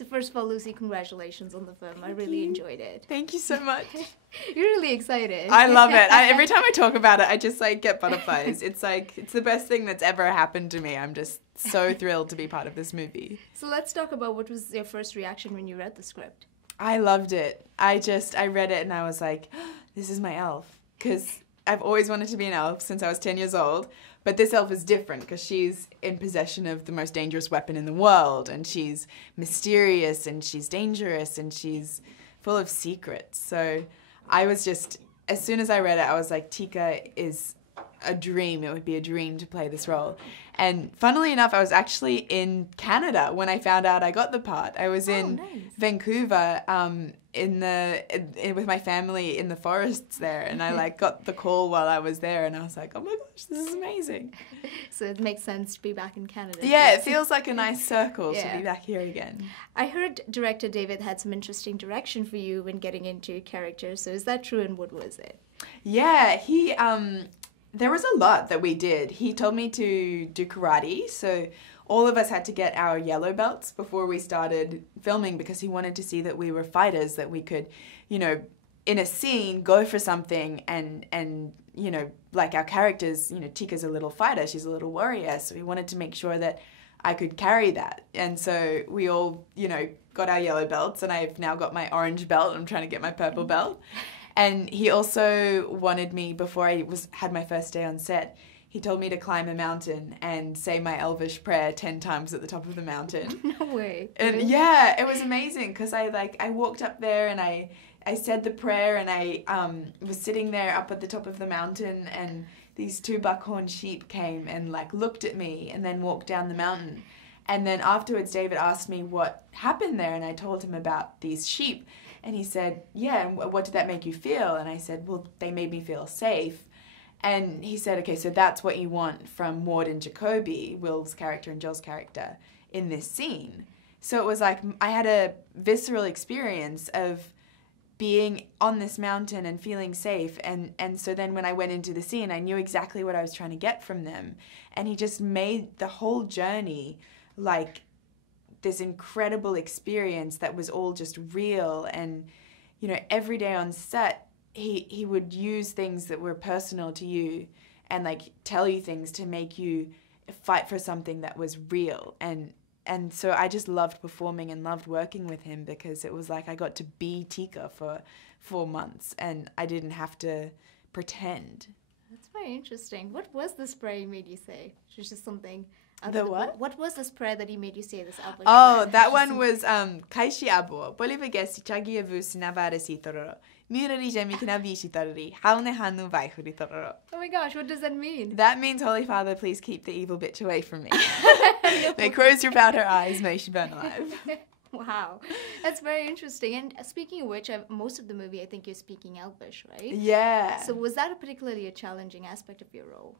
So first of all, Lucy, congratulations on the film. I really enjoyed it. Thank you so much. You're really excited. I love it. Every time I talk about it, I just like get butterflies. It's like, it's the best thing that's ever happened to me. I'm just so thrilled to be part of this movie. So let's talk about what was your first reaction when you read the script. I loved it. I read it and I was like, this is my elf. Because I've always wanted to be an elf since I was 10 years old. But this elf is different because she's in possession of the most dangerous weapon in the world. And she's mysterious and she's dangerous and she's full of secrets. So I was just, as soon as I read it, I was like, Tika is a dream. It would be a dream to play this role. And funnily enough, I was actually in Canada when I found out I got the part. I was in Vancouver with my family in the forests there, and I like got the call while I was there, and I was like, oh my gosh, this is amazing. So it makes sense to be back in Canada. Yeah, it feels like a nice circle to be back here again. I heard director David had some interesting direction for you when getting into character. So is that true, and what was it? Yeah, he there was a lot that we did. He told me to do karate, so all of us had to get our yellow belts before we started filming because he wanted to see that we were fighters, that we could, you know, in a scene, go for something and you know, like our characters, you know, Tika's a little fighter, she's a little warrior, so he wanted to make sure that I could carry that. And so we all, you know, got our yellow belts, and I've now got my orange belt. I'm trying to get my purple belt. And he also wanted me, before I had my first day on set, he told me to climb a mountain and say my Elvish prayer 10 times at the top of the mountain. No way. And yeah, it was amazing because I walked up there and I said the prayer, and I was sitting there up at the top of the mountain, and these 2 buckhorn sheep came and like looked at me and then walked down the mountain. And then afterwards, David asked me what happened there, and I told him about these sheep. And he said, yeah, and what did that make you feel? And I said, well, they made me feel safe. And he said, okay, so that's what you want from Maud and Jacoby, Will's character and Joel's character, in this scene. So it was like I had a visceral experience of being on this mountain and feeling safe. And so then when I went into the scene, I knew exactly what I was trying to get from them. And he just made the whole journey like this incredible experience that was all just real. And, you know, every day on set, he would use things that were personal to you and like tell you things to make you fight for something that was real. And so I just loved performing and loved working with him because it was like I got to be Tika for 4 months and I didn't have to pretend. That's very interesting. What was this prayer he made you say? It was just something... The what? What was this prayer that he made you say, this Elvish prayer? That one something... was Kaishi abo. Bolivagesi chagiavu sinavaresi tororo. Mirari jamikina bishi torori. Haune hanu vaihuri tororo. Oh my gosh, what does that mean? That means, Holy Father, please keep the evil bitch away from me. May crows drip out her eyes, may she burn alive. Wow, that's very interesting. And speaking of which, most of the movie, I think you're speaking Elvish, right? Yeah. So was that particularly a challenging aspect of your role?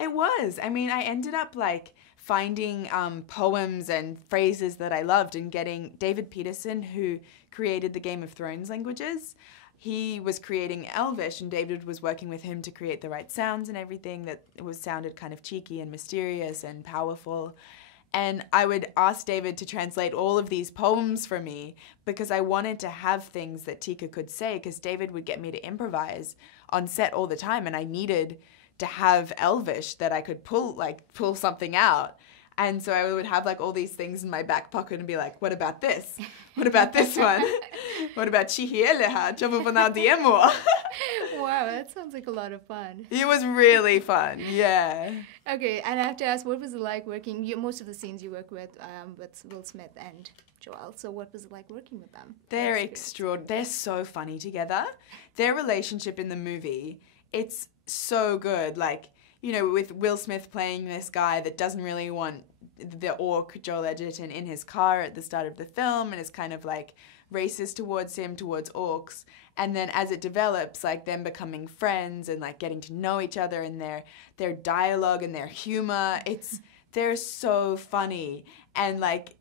It was. I mean, I ended up like finding poems and phrases that I loved and getting David Peterson, who created the Game of Thrones languages. He was creating Elvish, and David was working with him to create the right sounds and everything that sounded kind of cheeky and mysterious and powerful. And I would ask David to translate all of these poems for me because I wanted to have things that Tika could say, because David would get me to improvise on set all the time, and I needed to have Elvish that I could pull something out. And so I would have like all these things in my back pocket and be like, what about this? What about this one? What about Chihieleha? Wow, that sounds like a lot of fun. It was really fun, yeah. Okay, and I have to ask, what was it like working, most of the scenes you work with Will Smith and Joel, so what was it like working with them? They're extraordinary. They're so funny together. Their relationship in the movie, it's so good. Like, you know, with Will Smith playing this guy that doesn't really want the orc Joel Edgerton in his car at the start of the film and is kind of like racist towards him, towards orcs. And then as it develops, like them becoming friends and like getting to know each other and their dialogue and their humor, they're so funny. And like,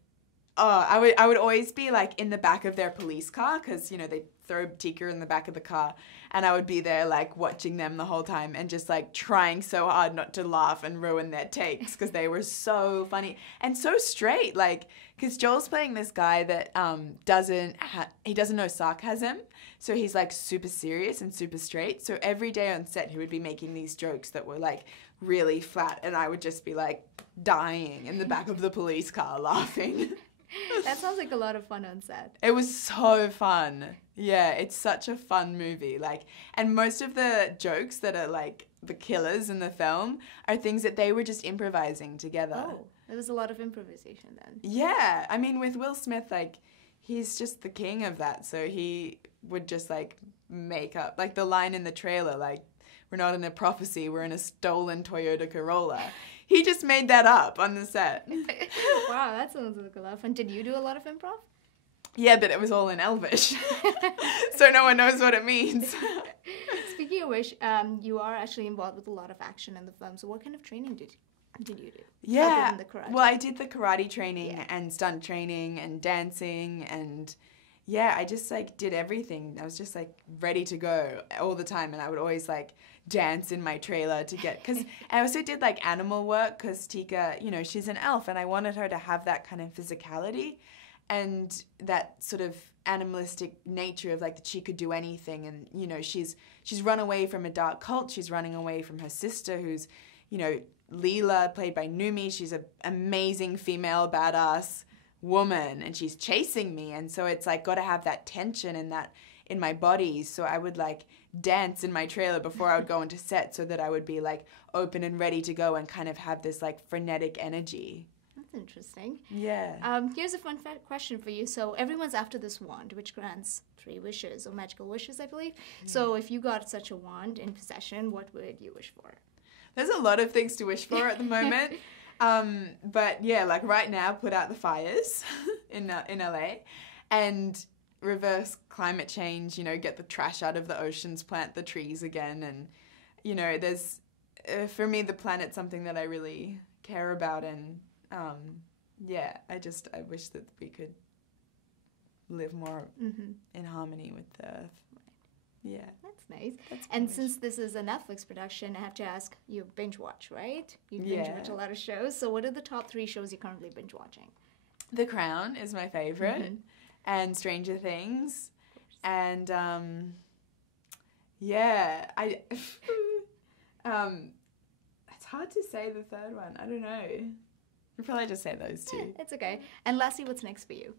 I would always be like in the back of their police car because, you know, they throw Tika in the back of the car, and I would be there like watching them the whole time and just like trying so hard not to laugh and ruin their takes because they were so funny and so straight. Like, because Joel's playing this guy that doesn't know sarcasm, so he's like super serious and super straight. So every day on set he would be making these jokes that were like really flat, and I would just be like dying in the back of the police car laughing. That sounds like a lot of fun on set. It was so fun. Yeah, it's such a fun movie. Like, and most of the jokes that are like the killers in the film are things that they were just improvising together. Oh, there was a lot of improvisation then. Yeah, I mean, with Will Smith, like, he's just the king of that. So he would just like make up, like the line in the trailer, like, we're not in a prophecy, we're in a stolen Toyota Corolla. He just made that up on the set. Wow, that sounds like a lot of fun. Did you do a lot of improv? Yeah, but it was all in Elvish. So no one knows what it means. Speaking of which, you are actually involved with a lot of action in the film. So what kind of training did you do? Yeah, other than the karate? well, I did the karate training and stunt training and dancing, and yeah, I just like did everything. I was just like ready to go all the time, and I would always like dance in my trailer to get, because I also did like animal work because Tika, you know, she's an elf, and I wanted her to have that kind of physicality and that sort of animalistic nature of like that she could do anything. And you know, she's run away from a dark cult, she's running away from her sister, who's, you know, Leela, played by Numi. She's an amazing female badass woman, and she's chasing me, and so it's like got to have that tension and that in my body. So I would like dance in my trailer before I would go into set, so that I would be like open and ready to go and kind of have this like frenetic energy. That's interesting. Yeah. Here's a fun question for you. So everyone's after this wand, which grants 3 wishes, or magical wishes, I believe. Yeah. So if you got such a wand in possession, what would you wish for? There's a lot of things to wish for at the moment. But yeah, like right now, put out the fires in LA and reverse climate change, you know, get the trash out of the oceans, plant the trees again. And, you know, there's, for me, the planet's something that I really care about. And yeah, I wish that we could live more in harmony with the earth. Yeah. That's nice. And since this is a Netflix production, I have to ask, you binge watch, right? You binge watch a lot of shows. So what are the top 3 shows you're currently binge watching? The Crown is my favorite. And Stranger Things. And yeah, it's hard to say the third one. I don't know. You'll probably just say those 2. Yeah, it's okay. And lastly, what's next for you?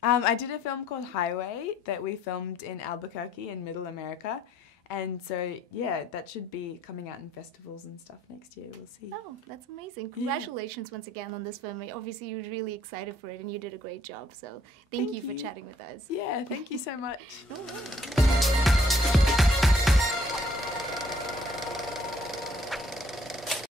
I did a film called Highway that we filmed in Albuquerque in Middle America. And so, yeah, that should be coming out in festivals and stuff next year. We'll see. Oh, that's amazing. Congratulations once again on this film. Obviously, you're really excited for it, and you did a great job. So thank you for chatting with us. Yeah, thank you so much.